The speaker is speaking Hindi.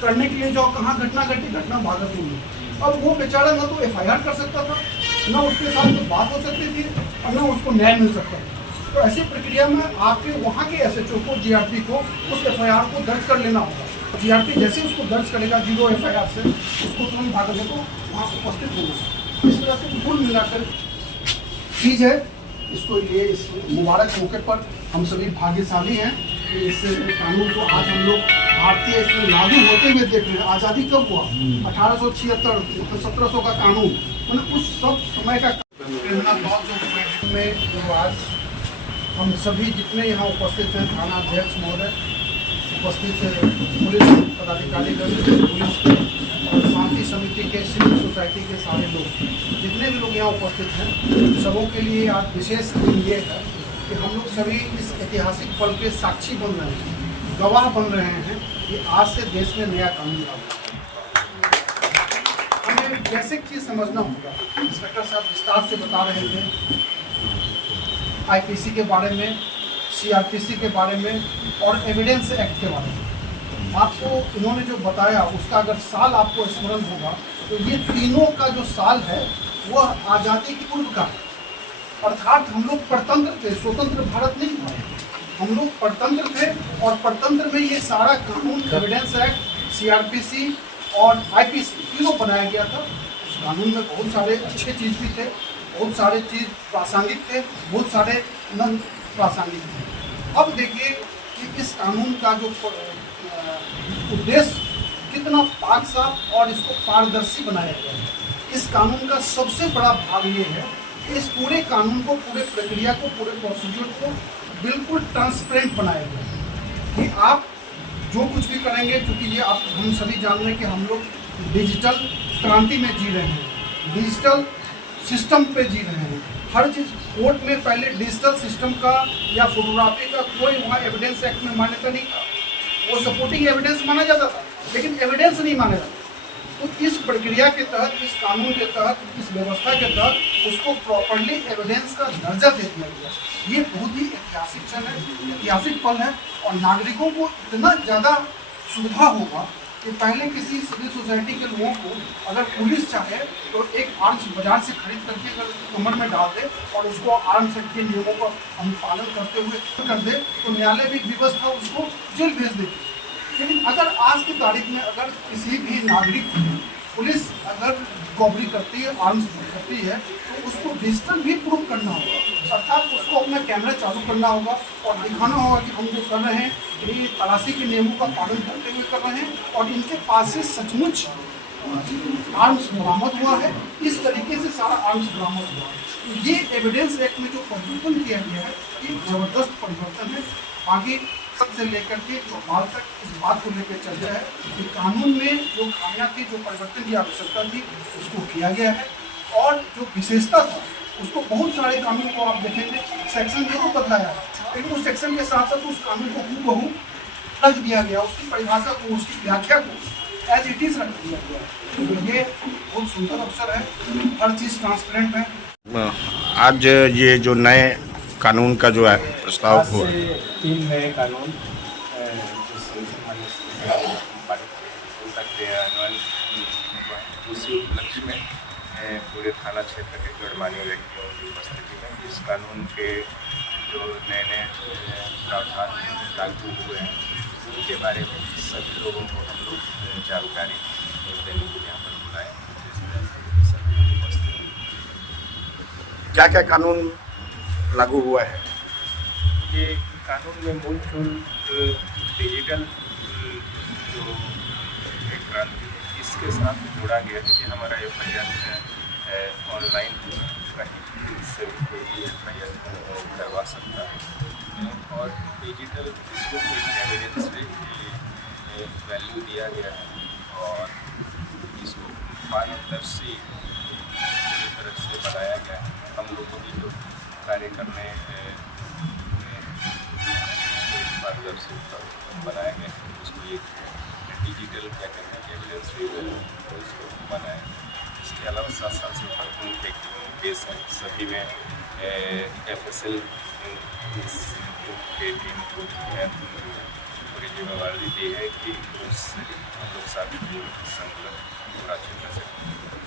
करने के लिए जाओ, कहाँ घटना घटी, घटना भागलपुर में। अब वो बेचारा ना तो FIR कर सकता था, ना उसके साथ तो बात हो सकती थी, और ना उसको न्याय मिल सकता था। तो ऐसी प्रक्रिया में आपके वहाँ के SHO को, GRP को उस FIR को दर्ज कर लेना होगा। GRP जैसे उसको दर्ज करेगा 0 FIR से, उसको तुरंत भागलपुर को वहाँ उपस्थित होना। इस तरह से कुल मिलाकर चीज़ है। इसको ये इस मुबारक मौके पर हम सभी भाग्यशाली हैं कि इस कानून को आज हम लोग भारतीय इसमें लागू होते हुए देख रहे हैं। आज़ादी कब हुआ? 1876, 1700 का कानून, मतलब उस सब समय का क्रिमिनल लॉ जो में जो आज हम सभी जितने यहाँ उपस्थित हैं, थाना अध्यक्ष महोदय उपस्थित, पुलिस पदाधिकारी, पुलिस और शांति समिति के, सिविल सोसाइटी के सारे लोग, जितने भी लोग यहाँ उपस्थित हैं, सबों के लिए आज विशेष दिन ये है कि हम लोग सभी इस ऐतिहासिक पल के साक्षी बन रहे हैं, गवाह बन रहे हैं कि आज से देश में नया कानून लागू। हमें बेसिक चीज़ समझना होगा। इंस्पेक्टर साहब विस्तार से बता रहे थे IPC के बारे में, CRPC के बारे में और एविडेंस एक्ट के बारे में। आपको इन्होंने जो बताया उसका अगर साल आपको स्मरण होगा तो ये तीनों का जो साल है वह आज़ादी की पूर्व का है। अर्थात हम लोग परतंत्र थे, स्वतंत्र भारत नहीं था, हम लोग परतंत्र थे। और परतंत्र में ये सारा कानून, एविडेंस एक्ट, CRPC और IPC तीनों बनाया गया था। उस कानून में बहुत सारे अच्छे चीज़ भी थे, बहुत सारे चीज़ प्रासंगिक थे, बहुत सारे नन प्रासंगिक थे। अब देखिए कि इस कानून का जो उद्देश्य कितना पाक साफ और इसको पारदर्शी बनाया गया है। इस कानून का सबसे बड़ा भाग ये है कि इस पूरे कानून को, पूरे प्रक्रिया को, पूरे प्रोसीजर को बिल्कुल ट्रांसपेरेंट बनाया गया है कि आप जो कुछ भी करेंगे, क्योंकि ये आप हम सभी जान रहे हैं कि हम लोग डिजिटल क्रांति में जी रहे हैं, डिजिटल सिस्टम पे जी रहे हैं। हर चीज़ कोर्ट में पहले डिजिटल सिस्टम का या फोटोग्राफी का कोई वहाँ एविडेंस एक्ट में मान्यता नहीं था। वो सपोर्टिंग एविडेंस माना जाता था, लेकिन एविडेंस नहीं माना जाता। तो इस प्रक्रिया के तहत, इस कानून के तहत, इस व्यवस्था के तहत उसको प्रॉपरली एविडेंस का दर्जा दे दिया गया। ये बहुत ही ऐतिहासिक क्षण है, ऐतिहासिक पल है। और नागरिकों को इतना ज़्यादा सुविधा होगा कि पहले किसी सिविल सोसाइटी के लोगों को अगर पुलिस चाहे तो एक आर्म्स बाजार से खरीद करके अगर कमर में डाल दे और उसको आर्म्स एक्ट के नियमों का हम पालन करते हुए कर दे तो न्यायालय भी व्यवस्था उसको जेल भेज देती। लेकिन अगर आज की तारीख में अगर किसी भी नागरिक को पुलिस अगर रिकवरी करती है, आर्म्स करती है, तो उसको डिजिटल भी प्रूफ करना होगा। अर्थात उसको अपना कैमरा चालू करना होगा और दिखाना होगा कि हम जो कर रहे हैं ये तलाशी के नियमों का पालन करते हुए कर रहे हैं और इनके पास से सचमुच आर्म्स बरामद हुआ है। इस तरीके से सारा आर्म्स बरामद हुआ है। तो ये एविडेंस एक्ट में जो परिवर्तन किया गया है ये जबरदस्त परिवर्तन है। आगे से लेकर के चौपाल तक इस बात को लेकर चल रहा है कि कानून में जो खामियां थी, जो परिवर्तन की आवश्यकता थी, उसको किया गया है। और जो विशेषता था उसको बहुत सारे कानून को आप देखेंगे सेक्शन जरूर बदलाया है, लेकिन उस सेक्शन के साथ साथ उस कानून को हूबहू रख दिया गया, उसकी परिभाषा को, उसकी व्याख्या को एज इट इज रख दिया गया। तो ये बहुत सुंदर अवसर है, हर चीज़ ट्रांसपेरेंट है। आज ये जो नए कानून का जो है प्रस्ताव हुआ, 3 नए कानून उसी उपलक्ष्य में पूरे थाना क्षेत्र के गणमान्य व्यक्तियों की उपस्थिति में इस कानून के जो नए नए प्रावधान लागू हुए हैं उनके बारे में सभी लोगों को हम लोग जानकारी देने के लिए यहाँ पर बुलाए। क्या क्या कानून लागू हुआ है? ये कानून में मूल डिजिटल जो एक क्रांति है इसके साथ जोड़ा गया है कि हमारा FIR ऑनलाइन कहीं से भी कोई FIR करवा सकता है और डिजिटल इसको एक एविडेंस वैल्यू दिया गया है और इसको पारदर्शी तरह से बनाया गया है। हम लोगों की जो कार्य करने पारदर्शी बनाया गया है उसको एक डिजिटल क्या कहते हैं एविडेंस उसको बनाया। इसके अलावा 7 साल से ऊपर के केस हैं, सभी में FSL इस ग्रुप के टीम को पूरी जिम्मेवारी दी है कि उस हम लोग साथ संकलन पूरा अच्छी तरह से